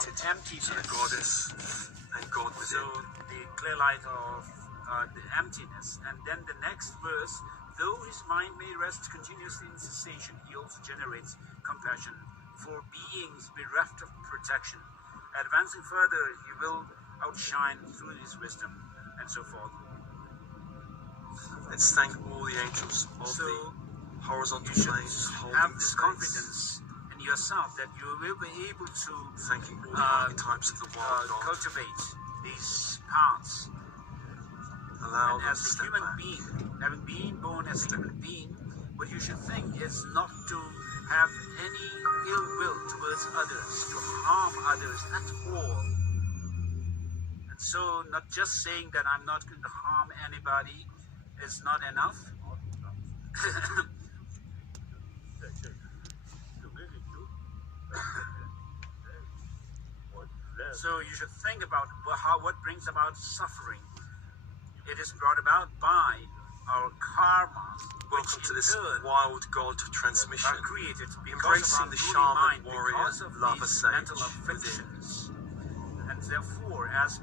connected to emptiness. the goddess and God So within. the clear light of the emptiness. And then the next verse, though his mind may rest continuously in cessation, he also generates compassion for beings bereft of protection. Advancing further, he will outshine through his wisdom, and so forth. Let's thank all the angels of So the horizontal you should plane have holding this space, confidence in yourself that you will be able to thanking all the archetypes of the wild God. cultivate these paths. Allow And them to as a step human back. being, having been born as a human being, what you should think is not to have any ill will towards others, to harm others at all. And so not just saying that I'm not going to harm anybody is not enough. So you should think about what brings about suffering. It is brought about by our karma, Welcome which to in this turn wild God transmission. are created because Embracing of our the moody shaman, mind, warrior, because of lover, these sage mental within. afflictions. And therefore, as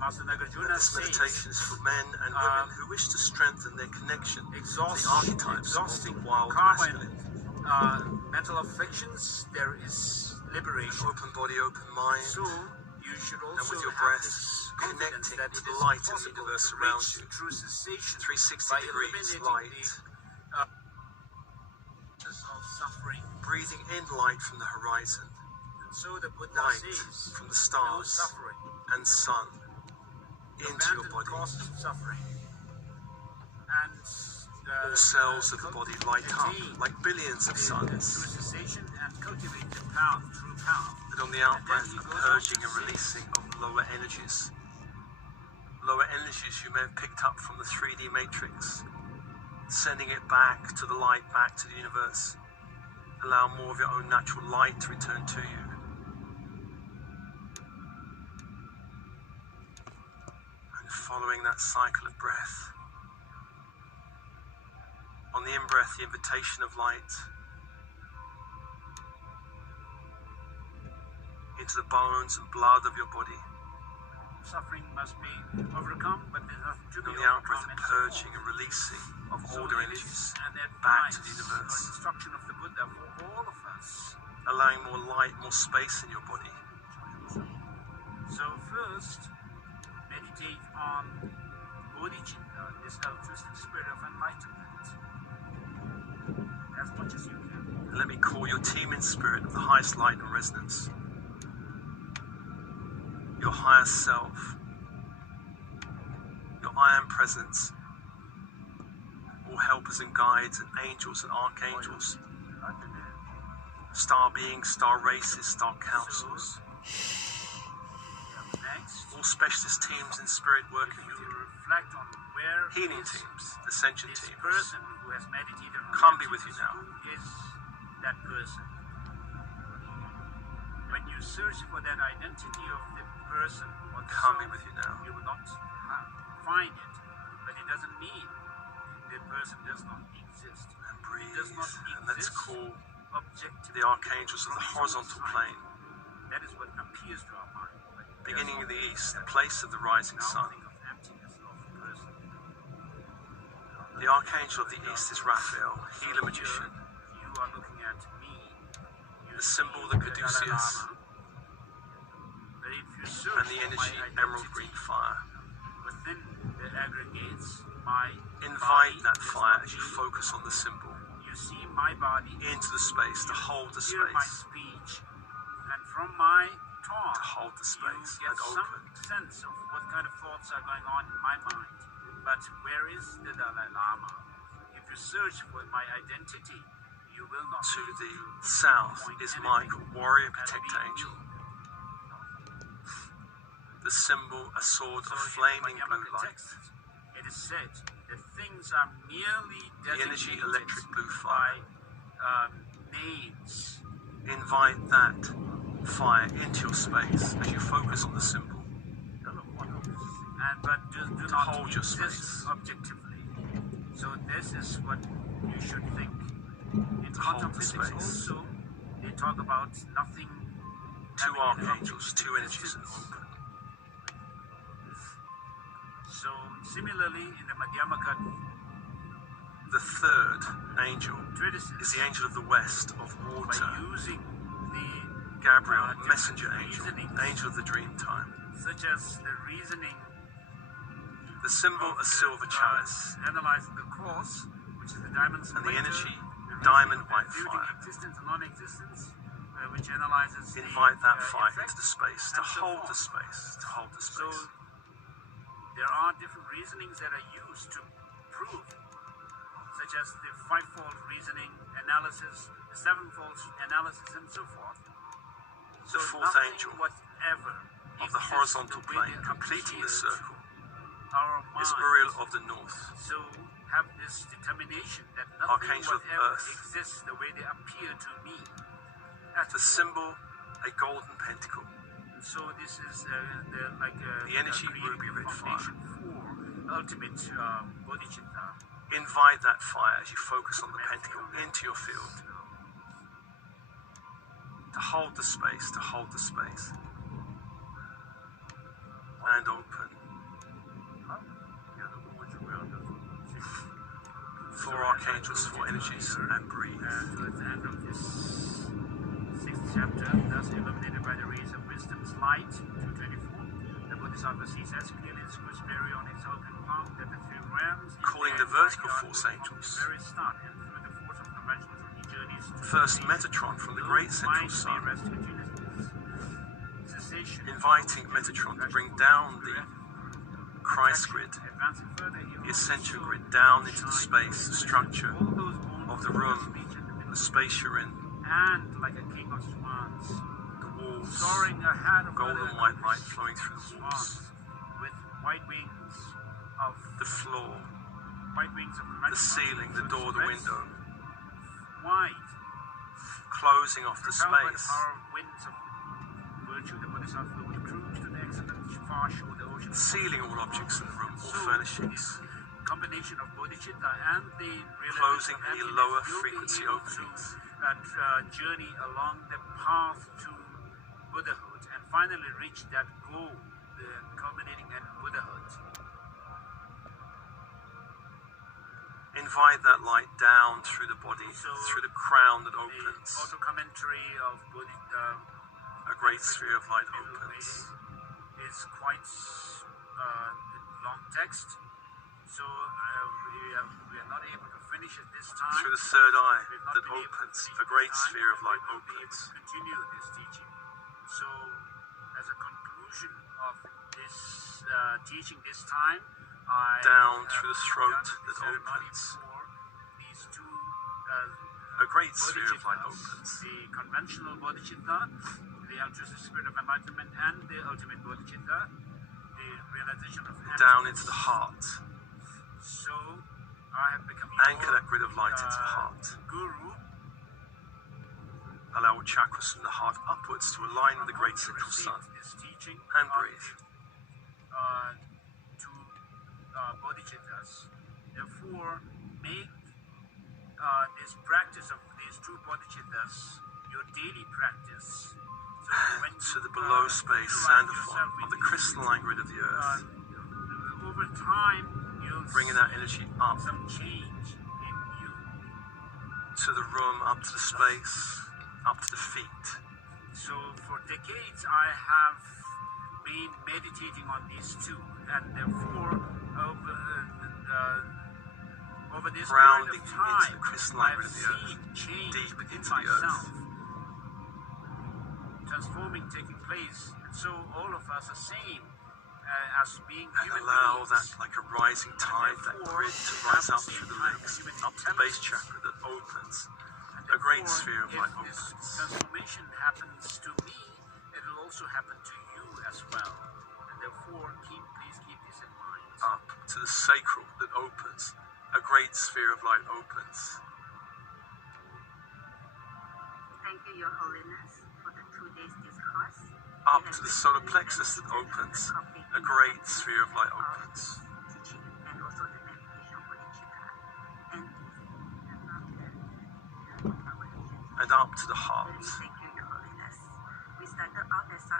Master Nagarjuna This says, meditation is for men and women who wish to strengthen their connection to the archetypes of the wild karma masculine. and mental afflictions, there is liberation. Open body, open mind, So you should and also with your have breath, this confidence connecting that to it the is light in the possible universe to around reach you. true cessation 360 by degrees eliminating light, of suffering. breathing in light from the horizon, And so the Buddha light says, from the no stars suffering. and sun into your Abandon body. causes of suffering. And All cells of the body light up like billions of through suns. cessation and cultivate the path, true path. And on the out-breath, the purging and releasing of lower energies. Lower energies you may have picked up from the 3D matrix, sending it back to the light, back to the universe. Allow more of your own natural light to return to you. And following that cycle of breath. On the in-breath, the invitation of light into the bones and blood of your body. Suffering must be overcome, but there's nothing to be On the out-breath, overcome. the purging and releasing of older it energies is an back to advice the or universe. instruction of the Buddha for all of us. Allowing more light, more space in your body. So first, meditate on bodhicitta, this altruistic spirit of enlightenment, as much as you can. And let me call your team in spirit of the highest light and resonance. Your higher self. Your I am presence. All helpers and guides and angels and archangels. Star beings, star races, star councils. Next, All specialist teams in spirit working with you you. reflect on where Healing is teams, ascension this teams. person who has meditated on Come be with you now. Who is that person? When you search for that identity of the person or the Come be soul, with you now. you will not find it. But it doesn't mean the person does not exist. And breathe. Does not And let's exist call objectively the archangels of from the its own horizontal side. plane. That is what appears to our mind. But Beginning in there's the no- east, the place of the rising now sun. think of emptiness of the person. The archangel of the east is Raphael, healer magician. You are looking at me. You The symbol, the see caduceus. Dalai Lama. But if you search And the for energy, my emerald identity green fire. within the aggregates, my Invite body that is fire not as you me. focus on the symbol. You see my body Into the space, to hold the hear my space. speech, and from my talk, To hold the space you get and some open. sense of what kind of thoughts are going on in my mind. But where is the Dalai Lama? If you search for my identity, you will not To be able the to south pinpoint is anything Michael, warrior, that protector, be angel. you. The symbol, a sword So of in flaming Yamaka blue light. text, it is said that things are merely The energy, designated electric blue by fire. names. Invite that fire into your space as you focus on the symbol. But do To not hold your exist space. objectively. So this is what you should think. In To hold quantum the physics space. also, they talk about nothing Two archangels, two energies, and open. So similarly, in the Madhyamaka The third angel tradition, is the angel of the west, of by water. using the Gabriel, different messenger angel, reasonings, angel of the dream time. such as the reasoning The symbol, of a silver chalice, analyzing the cause, which is the diamond and the splitter, energy, the diamond reasoning of white imputing fire. existence and non-existence, which analyzes Invite that the fire effect into the space, to and so hold forth. the space, to hold the So space. there are different reasonings that are used to prove, such as the fivefold reasoning analysis, the sevenfold analysis, and so forth. So The fourth nothing angel whatever of the exists horizontal the way plane, they completing the appear to circle, our is minds. Uriel of the north, So have this determination that nothing Archangel of whatever Earth. exists the way they appear to me. At the symbol, a golden pentacle. So this is the energy creating ruby the red foundation for ultimate bodhicitta. Invite that fire as you focus on the pentacle into your field. To hold the space, to hold the space. And open. Four archangels, four energies, and breathe. Towards the end of this 6th chapter, thus illuminated by the rays of wisdom's light, 224, the Bodhisattva sees as clearly as gooseberry on its open palm that the three realms, Calling the vertical force angels. from the very start, and through the force of conventional journeys to First Metatron from the great central sun, inviting Metatron to bring down the Christ grid, the ascension grid, down into the space, the structure of the room, the space you're in, and like a king of swans, the walls, soaring ahead of golden other white light flowing through the walls, swans with white wings of the floor, the ceiling, the door, the window, white, closing off the propelled by the space, power of winds of virtue, the Bodhisattva would cruise to the excellent far shore, the ocean, sealing all objects in the room, all So, furnishings, combination of bodhicitta and the closing realization of the emptiness lower will be frequency able openings. to journey along the path to Buddhahood and finally reach that goal, the culminating in Buddhahood. Invite that light down through the body, So, through the crown that The opens. auto commentary of A great sphere of light opens. is quite long text, so we are not able to finish it this time. Through the third eye We've not that been able to opens, finish a it great this time, sphere of but light we will be able opens. to continue this teaching. So, as a conclusion of this teaching this time, I Down have through the throat done the that ceremony opens. for these two A great sphere of light bodhicittas, opens. the conventional bodhicitta, the altruistic spirit of enlightenment, and the ultimate bodhicitta, the realization of Down emptiness. into the heart. So, I have become Anchor that grid of light into the heart. Guru. Allow all chakras from the heart upwards to align with the great to central receive sun. this teaching And on breathe. to bodhicittas. Therefore, make this practice of these two bodhicittas your daily practice. So when To the you, below space, visualize sander yourself form of the with these crystalline grid of the two, earth. over time, you'll Bringing that energy up see some change in you. to the room, up to the space, up to the feet. So for decades, I have been meditating on these two, and therefore, over this period Grounding of you time, into the crystalline I've grid of the earth, seen change deep within into the myself, earth. transforming taking place, and so all of us are same as being And human allow beings. that, like a rising tide, that grid to rise up through the legs, up to the base chakra that opens. And A great therefore, sphere of light if this opens. transformation happens to me, it will also happen to you as well. And therefore, please keep this in mind. Up to the sacral that opens. A great sphere of light opens. Thank you, Your Holiness, for the 2 days discourse. Up to the solar plexus that opens. A great sphere of light opens. Teaching and also the meditation bodhicitta. And And up to the really heart. thank you, Your Holiness. We started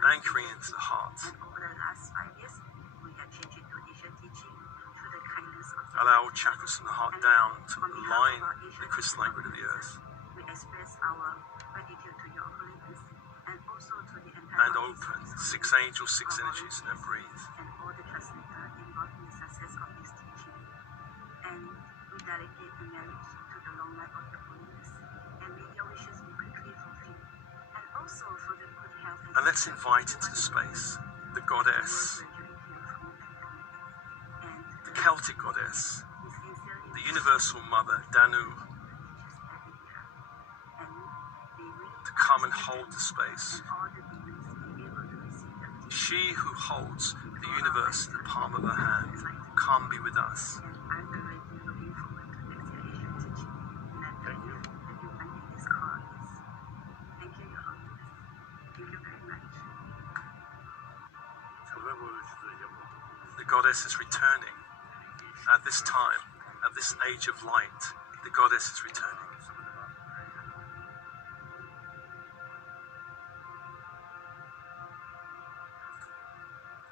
anchoring into the heart. And over the last 5 years, we have changed it to Asian teaching through the kindness of the Allow chakras from the heart down to align the crystalline grid of the earth. We express our gratitude to your holiness and also to the entire And open 6 angels, 6 energies, and breathe. and all the transmitters involved in the success of this teaching. And we dedicate the marriage to the long life of the holiness. And may your wishes be quickly fulfilled. And also for the good health And let's invite into the space the goddess, the Celtic goddess, the universal mother, Danu, to come and hold the space. She who holds the universe in the palm of her hand, come be with us. The goddess is returning at this time, at this age of light. The goddess is returning.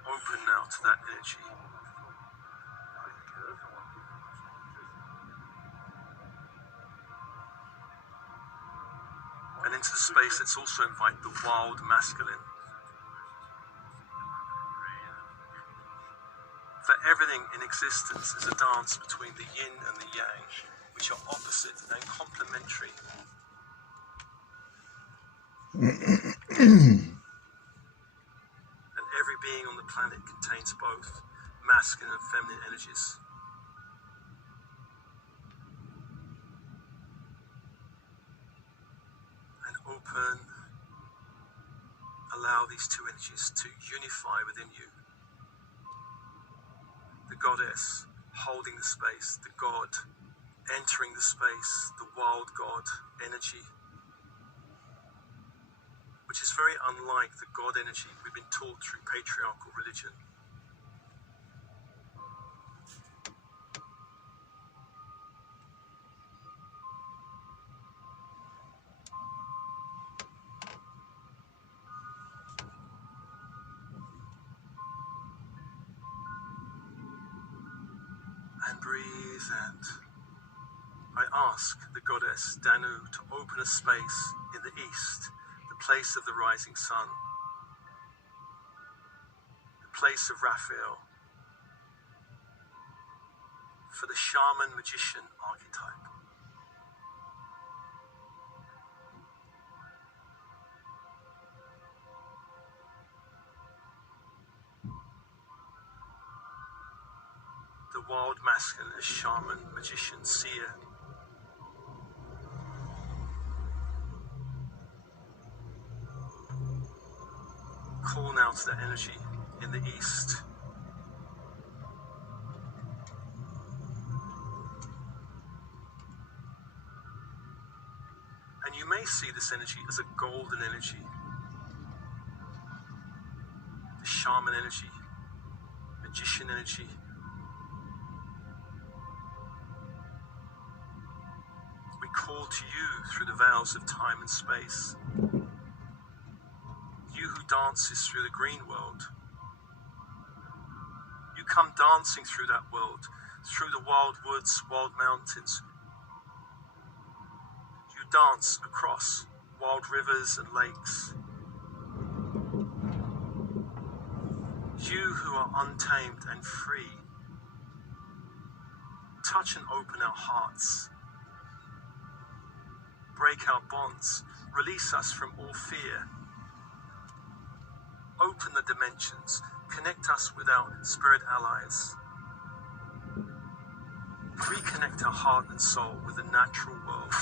Open now to that energy. And into the space, let's also invite the wild masculine. For everything in existence is a dance between the yin and the yang, which are opposite and complementary. And every being on the planet contains both masculine and feminine energies. And open, allow these two energies to unify within you. The goddess holding the space, the god entering the space, the wild god energy, which is very unlike the god energy we've been taught through patriarchal religion. And breathe, and I ask the goddess Danu to open a space in the east, the place of the rising sun, the place of Raphael, for the shaman magician archetype. The wild masculine is shaman, magician, seer. Call now to the energy in the east. And you may see this energy as a golden energy. The shaman energy, magician energy. We call to you through the veils of time and space. You who dances through the green world. You come dancing through that world, through the wild woods, wild mountains. You dance across wild rivers and lakes. You who are untamed and free. Touch and open our hearts. Break our bonds. Release us from all fear. Open the dimensions, connect us with our spirit allies. Reconnect our heart and soul with the natural world.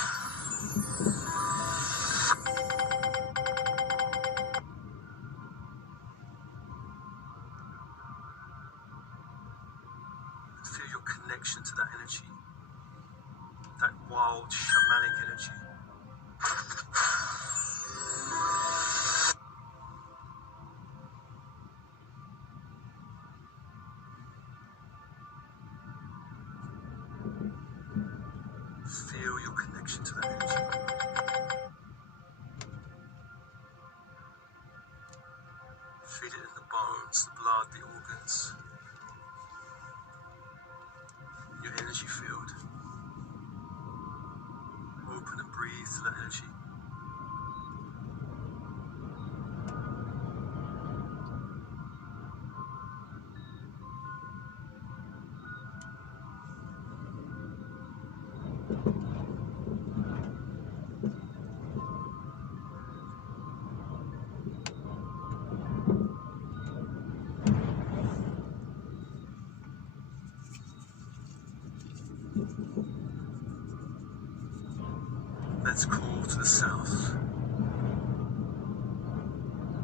Feel your connection to that energy, that wild shamanic energy. Feel your connection to that energy. bones, the blood, the organs, your energy field. Open and breathe to that energy. Let's call to the south,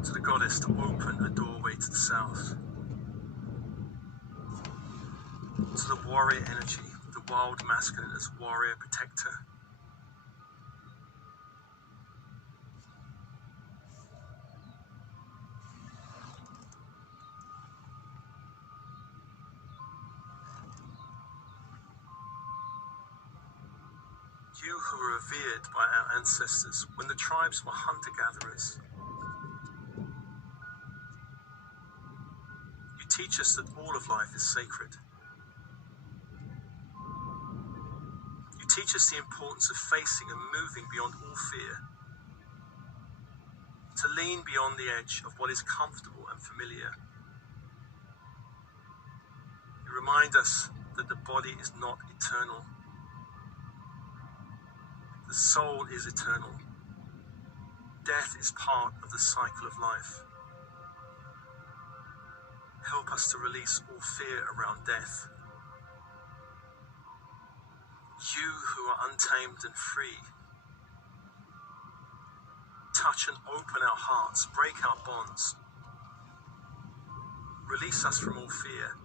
to the goddess to open a doorway to the south, to the warrior energy, the wild masculine as warrior protector. You who were revered by our ancestors when the tribes were hunter-gatherers. You teach us that all of life is sacred. You teach us the importance of facing and moving beyond all fear, to lean beyond the edge of what is comfortable and familiar. You remind us that the body is not eternal. The soul is eternal. Death is part of the cycle of life. Help us to release all fear around death. You who are untamed and free, touch and open our hearts, break our bonds. Release us from all fear.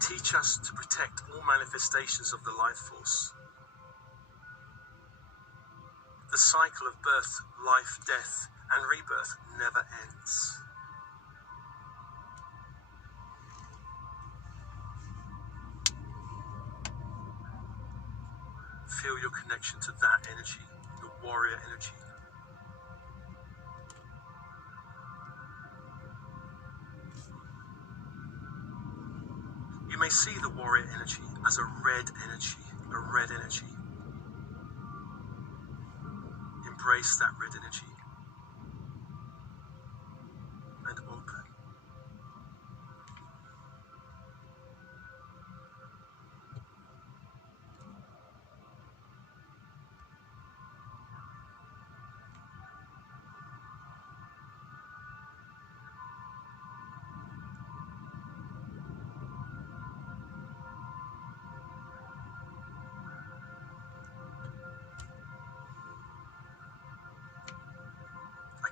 Teach us to protect all manifestations of the life force. The cycle of birth, life, death, and rebirth never ends. Feel your connection to that energy, the warrior energy. You may see the warrior energy as a red energy, a red energy. Embrace that red energy and open.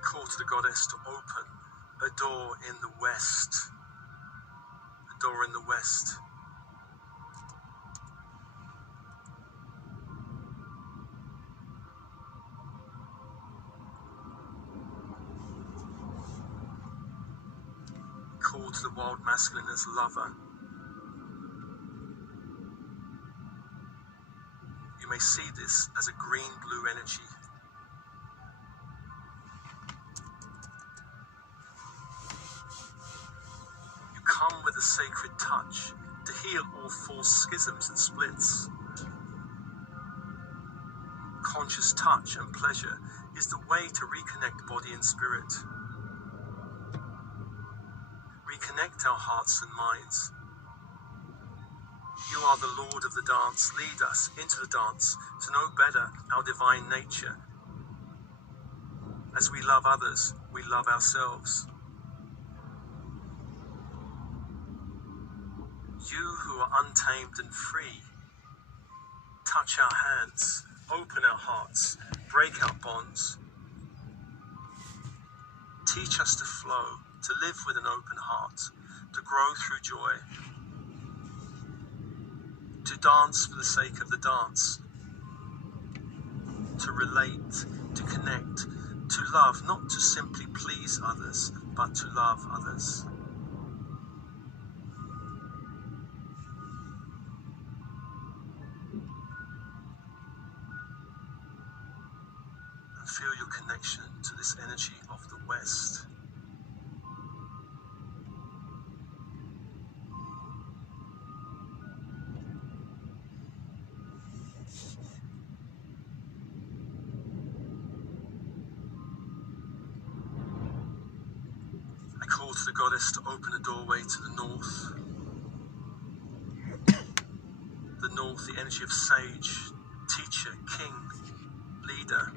Call to the goddess to open a door in the west. A door in the west. Call to the wild masculine as lover. You may see this as a green-blue energy. Come with a sacred touch to heal all false schisms and splits. Conscious touch and pleasure is the way to reconnect body and spirit. Reconnect our hearts and minds. You are the Lord of the dance. Lead us into the dance to know better our divine nature. As we love others, we love ourselves. You who are untamed and free, touch our hands, open our hearts, break our bonds. Teach us to flow, to live with an open heart, to grow through joy, to dance for the sake of the dance, to relate, to connect, to love, not to simply please others, but to love others. Feel your connection to this energy of the West. the goddess to open a doorway to the north. The north, the energy of sage, teacher, king, leader.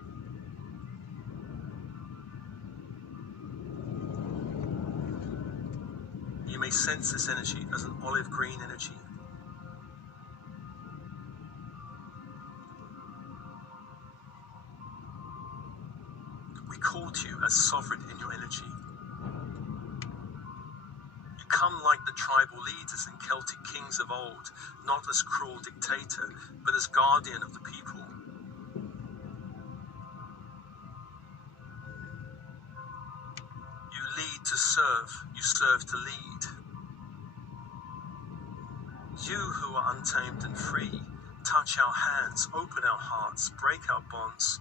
You may sense this energy as an olive green energy. We call to you as sovereign in your energy. You come like the tribal leaders and Celtic kings of old, not as cruel dictator, but as guardian of the people. You lead to serve, you serve to lead. You who are untamed and free, touch our hands, open our hearts, break our bonds.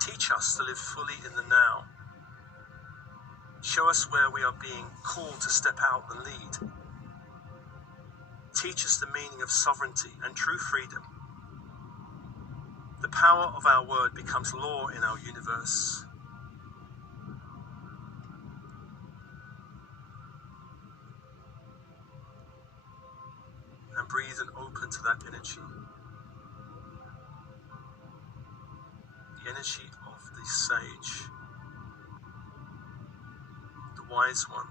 Teach us to live fully in the now. Show us where we are being called to step out and lead. Teach us the meaning of sovereignty and true freedom. The power of our word becomes law in our universe. And breathe and open to that energy. The energy of the sage, the wise one.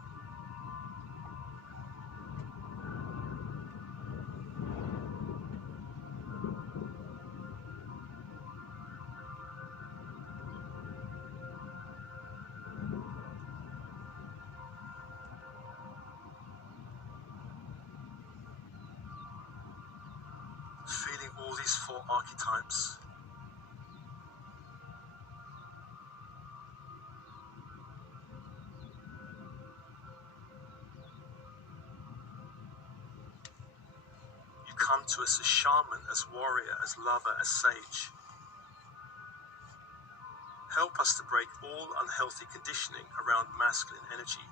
Feeling all these four archetypes. You come to us as shaman, as warrior, as lover, as sage. Help us to break all unhealthy conditioning around masculine energy.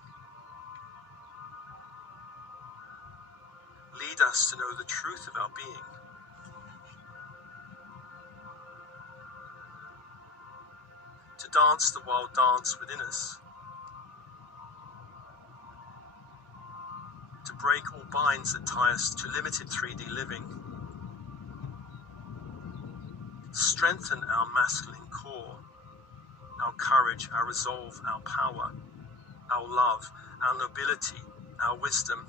Lead us to know the truth of our being. To dance the wild dance within us. To break all binds that tie us to limited 3D living. Strengthen our masculine core, our courage, our resolve, our power, our love, our nobility, our wisdom.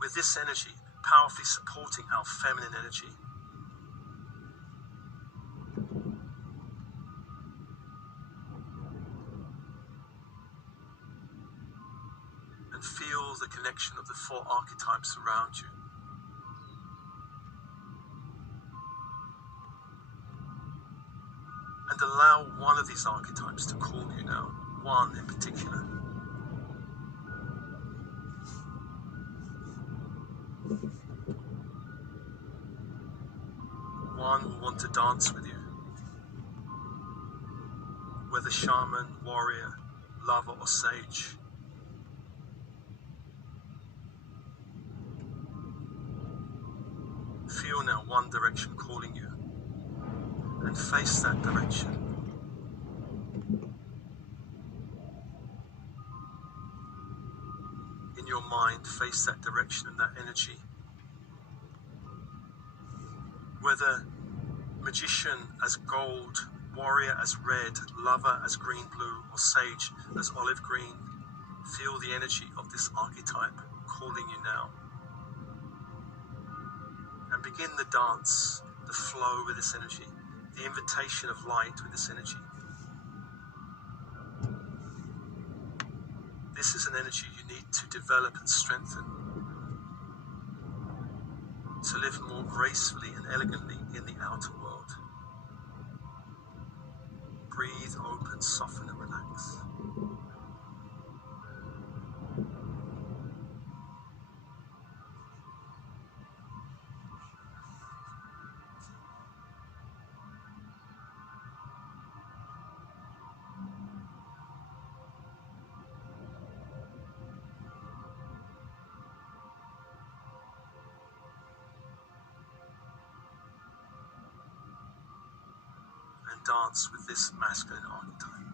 With this energy, powerfully supporting our feminine energy. And feel the connection of the four archetypes around you. And allow one of these archetypes to call you now, one in particular. One will want to dance with you. Whether shaman, warrior, lover or sage. Feel now one direction calling you, and face that direction. In your mind, face that direction and that energy. Whether magician as gold, warrior as red, lover as green blue, or sage as olive green, feel the energy of this archetype calling you now. And begin the dance, the flow with this energy, the invitation of light with this energy. This is an energy you need to develop and strengthen, to live more gracefully and elegantly in the outer world. Breathe, open, soften and relax. And dance with this masculine archetype.